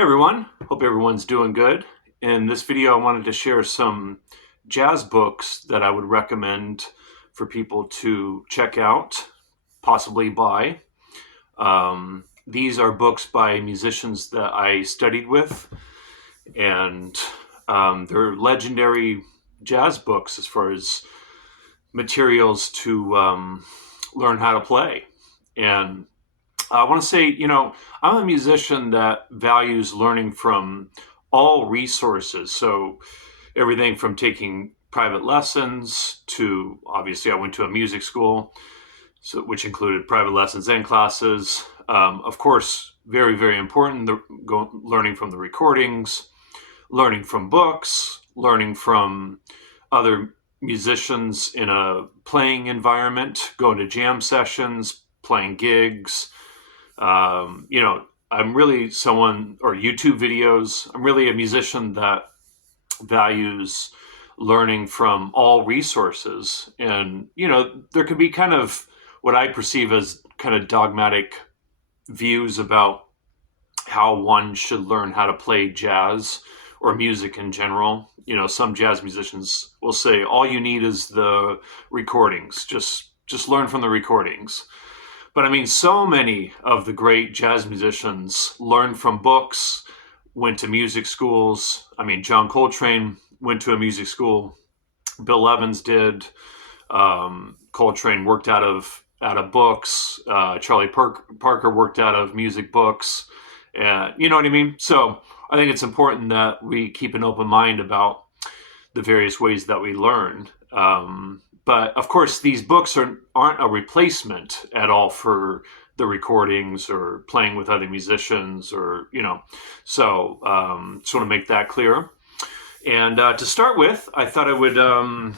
Hey everyone, hope everyone's doing good. In this video, I wanted to share some jazz books that I would recommend for people to check out, possibly buy. These are books by musicians that I studied with, and they're legendary jazz books as far as materials to learn how to play. And I want to say, I'm a musician that values learning from all resources. So everything from taking private lessons to, obviously, I went to a music school, so which included private lessons and classes. Of course, very, very important, learning from the recordings, learning from books, learning from other musicians in a playing environment, going to jam sessions, playing gigs. I'm really someone, or YouTube videos, I'm really a musician that values learning from all resources. And, there can be kind of what I perceive as kind of dogmatic views about how one should learn how to play jazz or music in general. Some jazz musicians will say all you need is the recordings. Just learn from the recordings. But I mean, so many of the great jazz musicians learned from books, went to music schools. I mean, John Coltrane went to a music school. Bill Evans did. Coltrane worked out of books. Charlie Parker worked out of music books. You know what I mean? So I think it's important that we keep an open mind about the various ways that we learn. But of course, these books aren't a replacement at all for the recordings or playing with other musicians, So just want to make that clear. And to start with, I thought I would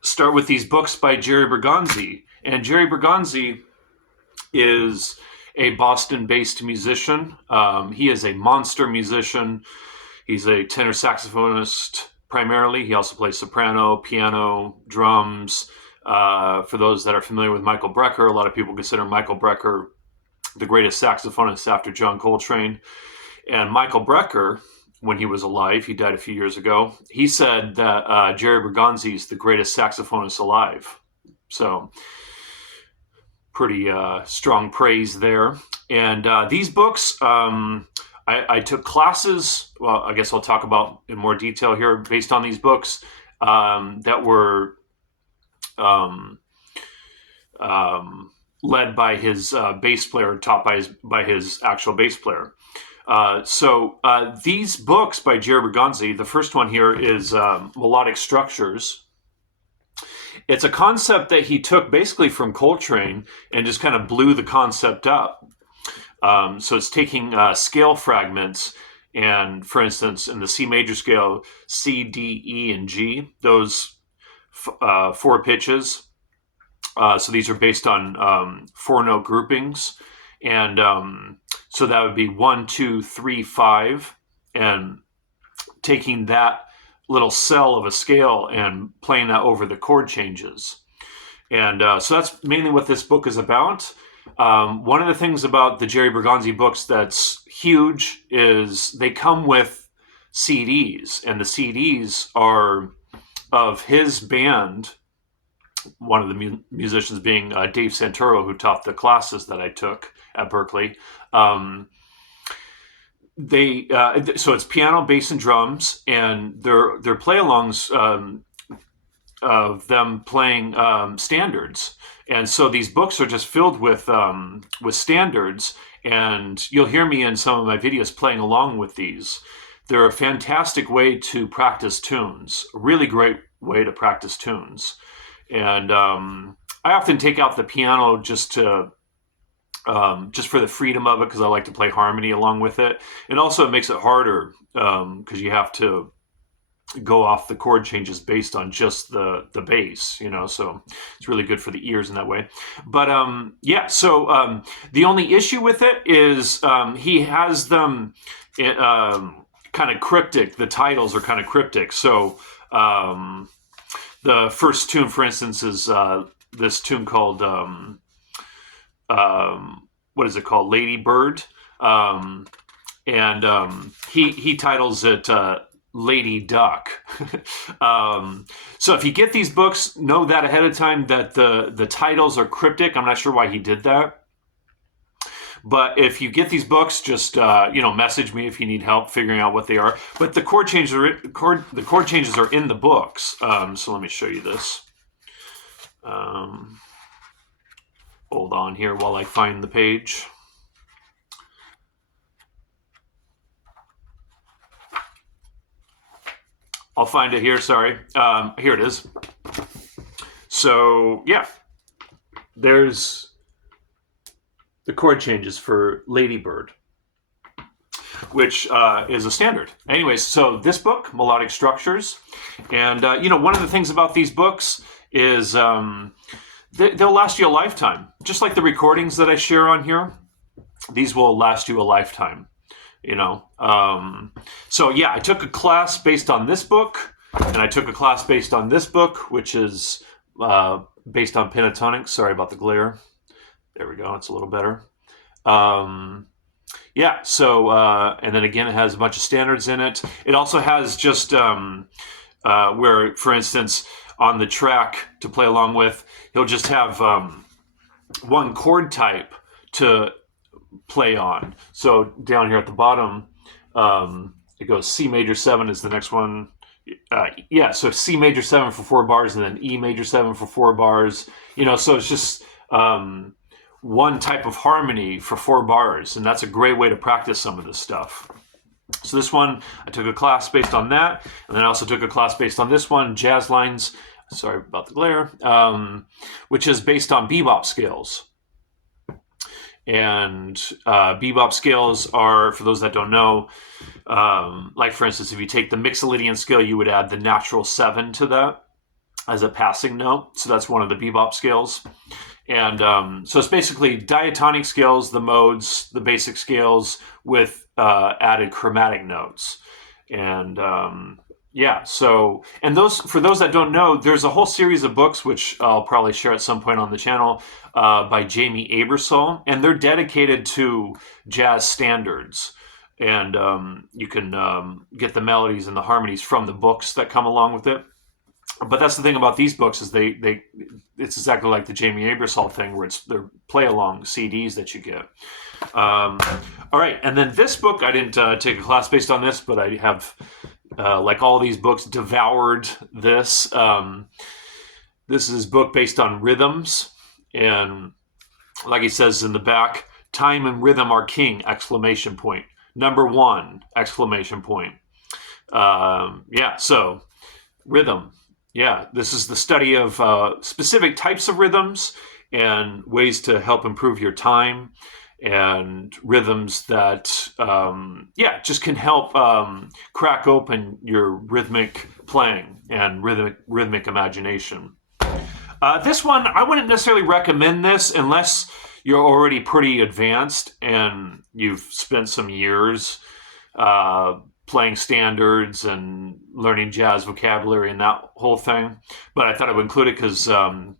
start with these books by Jerry Bergonzi. And Jerry Bergonzi is a Boston-based musician. He is a monster musician. He's a tenor saxophonist primarily. He also plays soprano, piano, drums. For those that are familiar with Michael Brecker, a lot of people consider Michael Brecker the greatest saxophonist after John Coltrane. And Michael Brecker, when he was alive, he died a few years ago, he said that Jerry Bergonzi is the greatest saxophonist alive. So pretty strong praise there. And these books, I took classes, well, I guess I'll talk about in more detail here, based on these books that were led by his bass player, taught by his actual bass player. So these books by Jerry Bergonzi, the first one here is Melodic Structures. It's a concept that he took basically from Coltrane and just kind of blew the concept up. So it's taking scale fragments, and for instance, in the C major scale, C, D, E, and G, those four pitches. So these are based on four-note groupings. And so that would be 1, 2, 3, 5, and taking that little cell of a scale and playing that over the chord changes. And so that's mainly what this book is about. One of the things about the Jerry Bergonzi books that's huge is they come with CDs, and the CDs are of his band, one of the musicians being Dave Santoro, who taught the classes that I took at Berkeley. So it's piano, bass, and drums, and they're play-alongs of them playing standards. And so these books are just filled with standards, and you'll hear me in some of my videos playing along with these. They're a fantastic way to practice tunes, a really great way to practice tunes. And I often take out the piano just for the freedom of it, because I like to play harmony along with it. And also it makes it harder because you have to go off the chord changes based on just the bass, so it's really good for the ears in that way. But so the only issue with it is he has them kind of cryptic. The titles are kind of cryptic. So the first tune, for instance, is this tune called what is it called? Ladybird. and he titles it Lady Duck. So if you get these books, know that ahead of time that the titles are cryptic. I'm not sure why he did that. But if you get these books, just message me if you need help figuring out what they are. But the chord changes are in the books. So let me show you this. Hold on here while I find the page. I'll find it here. Sorry. Here it is. So yeah, there's the chord changes for Ladybird, which is a standard. Anyways, so this book, Melodic Structures, and one of the things about these books is they'll last you a lifetime. Just like the recordings that I share on here, these will last you a lifetime. So yeah, I took a class based on this book, and I took a class based on this book, which is based on pentatonics. Sorry about the glare. There we go. It's a little better. Yeah. So, and then again, it has a bunch of standards in it. It also has just where, for instance, on the track to play along with, he'll just have one chord type to play on. So down here at the bottom, it goes C major 7 is the next one. So C major 7 for 4 bars, and then E major 7 for 4 bars. So it's just one type of harmony for 4 bars, and that's a great way to practice some of this stuff. So this one, I took a class based on that, and then I also took a class based on this one, Jazz Lines, sorry about the glare, which is based on bebop scales. And bebop scales are, for those that don't know, like for instance, if you take the Mixolydian scale, you would add the natural 7 to that as a passing note. So that's one of the bebop scales. And so it's basically diatonic scales, the modes, the basic scales with added chromatic notes. And so, and for those that don't know, there's a whole series of books, which I'll probably share at some point on the channel, by Jamie Abersol, and they're dedicated to jazz standards. And you can get the melodies and the harmonies from the books that come along with it. But that's the thing about these books is it's exactly like the Jamie Abersol thing, where they're play along CDs that you get. All right, and then this book, I didn't take a class based on this, but I have, like all these books, devoured this. This is a book based on rhythms, and like he says in the back, time and rhythm are king! Exclamation point. Number 1! Exclamation point. So rhythm. Yeah, this is the study of specific types of rhythms and ways to help improve your time, and rhythms that, just can help crack open your rhythmic playing and rhythmic imagination. This one, I wouldn't necessarily recommend this unless you're already pretty advanced and you've spent some years playing standards and learning jazz vocabulary and that whole thing. But I thought I would include it because, so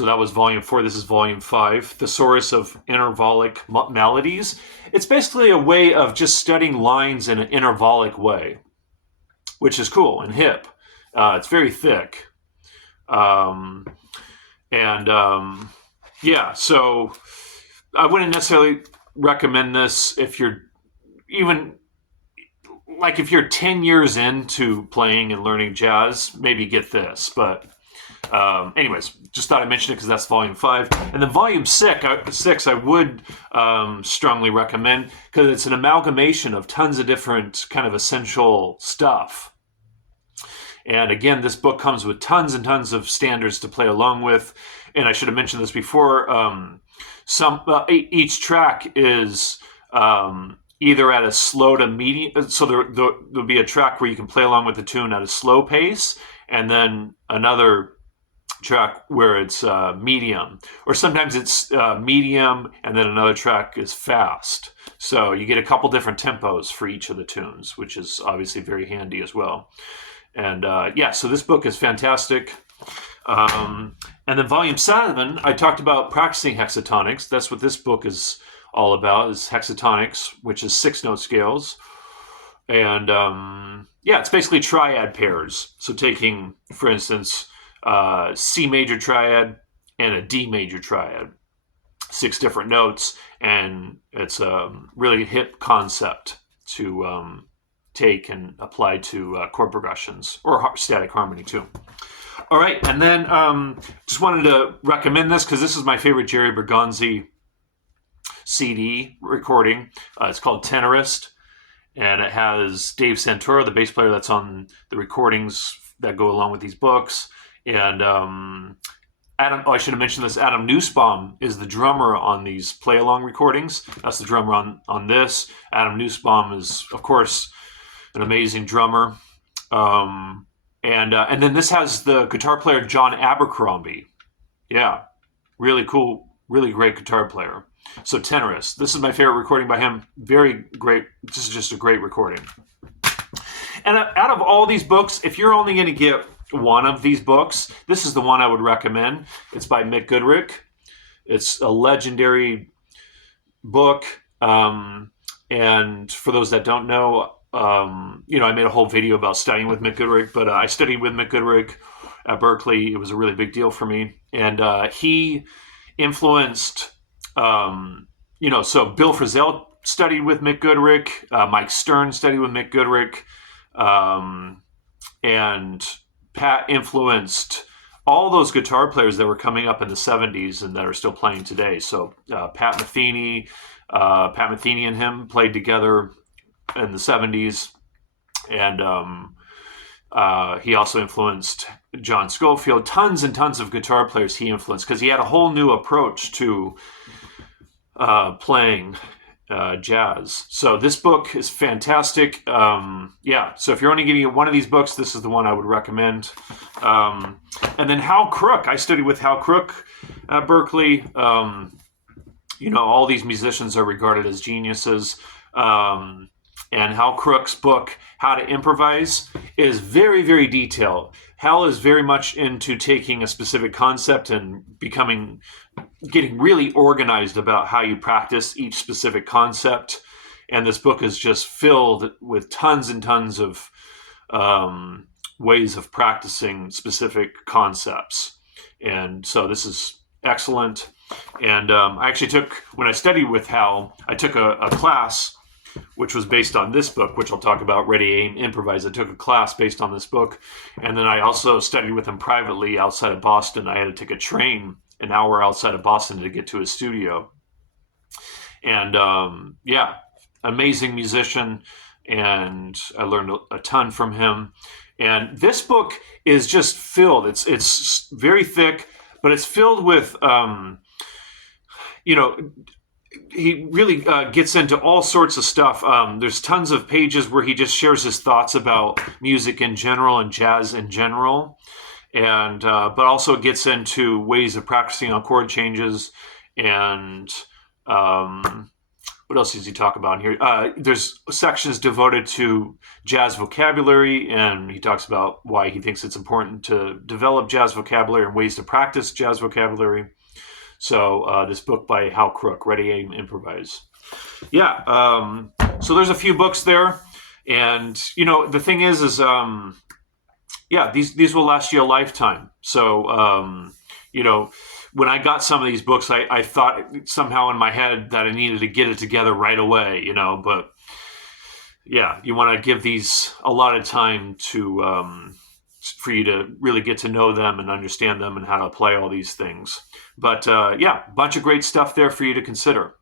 that was volume 4. This is volume 5, Thesaurus of Intervallic Melodies. It's basically a way of just studying lines in an intervallic way, which is cool and hip. It's very thick. So I wouldn't necessarily recommend this if you're even, like if you're 10 years into playing and learning jazz, maybe get this. But anyways, just thought I'd mention it because that's volume 5. And then volume 6 I would strongly recommend because it's an amalgamation of tons of different kind of essential stuff. And again, this book comes with tons and tons of standards to play along with. And I should have mentioned this before. Each track is either at a slow to medium. So there'll be a track where you can play along with the tune at a slow pace, and then another track where it's medium. Or sometimes it's medium, and then another track is fast. So you get a couple different tempos for each of the tunes, which is obviously very handy as well. And so this book is fantastic. And then volume 7, I talked about practicing hexatonics. That's what this book is all about, is hexatonics, which is 6-note scales. And it's basically triad pairs. So taking, for instance, C major triad and a D major triad, 6 different notes, and it's a really hip concept to take and apply to chord progressions or static harmony too. All right, and then just wanted to recommend this because this is my favorite Jerry Bergonzi CD recording. It's called Tenorist, and it has Dave Santoro, the bass player that's on the recordings that go along with these books. And I should have mentioned this, Adam Nussbaum is the drummer on these play-along recordings. That's the drummer on this. Adam Nussbaum is, of course, an amazing drummer. And then this has the guitar player John Abercrombie. Yeah, really cool, really great guitar player. So Tenorist, this is my favorite recording by him. Very great. This is just a great recording. And out of all these books, if you're only going to get one of these books, this is the one I would recommend. It's by Mick Goodrick. It's a legendary book. And for those that don't know, I made a whole video about studying with Mick Goodrick, but I studied with Mick Goodrick at Berklee. It was a really big deal for me. And he influenced, so Bill Frisell studied with Mick Goodrick, Mike Stern studied with Mick Goodrick, and Pat influenced all those guitar players that were coming up in the 70s and that are still playing today. So Pat Metheny and him played together in the 70s, and he also influenced John Scofield. Tons and tons of guitar players he influenced because he had a whole new approach to playing jazz. So this book is fantastic. So if you're only getting one of these books, this is the one I would recommend. And then Hal Crook. I studied with Hal Crook at Berklee. All these musicians are regarded as geniuses. And Hal Crook's book, How to Improvise, is very, very detailed. Hal is very much into taking a specific concept and getting really organized about how you practice each specific concept. And this book is just filled with tons and tons of ways of practicing specific concepts. And so this is excellent. And I actually when I studied with Hal, I took a class which was based on this book, which I'll talk about, Ready, Aim, Improvise. I took a class based on this book. And then I also studied with him privately outside of Boston. I had to take a train an hour outside of Boston to get to his studio. And amazing musician. And I learned a ton from him. And this book is just filled. It's very thick, but it's filled with, he really gets into all sorts of stuff. There's tons of pages where he just shares his thoughts about music in general and jazz in general, and but also gets into ways of practicing on chord changes. And what else does he talk about in here? There's sections devoted to jazz vocabulary, and he talks about why he thinks it's important to develop jazz vocabulary and ways to practice jazz vocabulary. So this book by Hal Crook, Ready, Aim, Improvise. So there's a few books there. And, the thing is these will last you a lifetime. So, when I got some of these books, I thought somehow in my head that I needed to get it together right away, but you want to give these a lot of time for you to really get to know them and understand them and how to play all these things. But bunch of great stuff there for you to consider.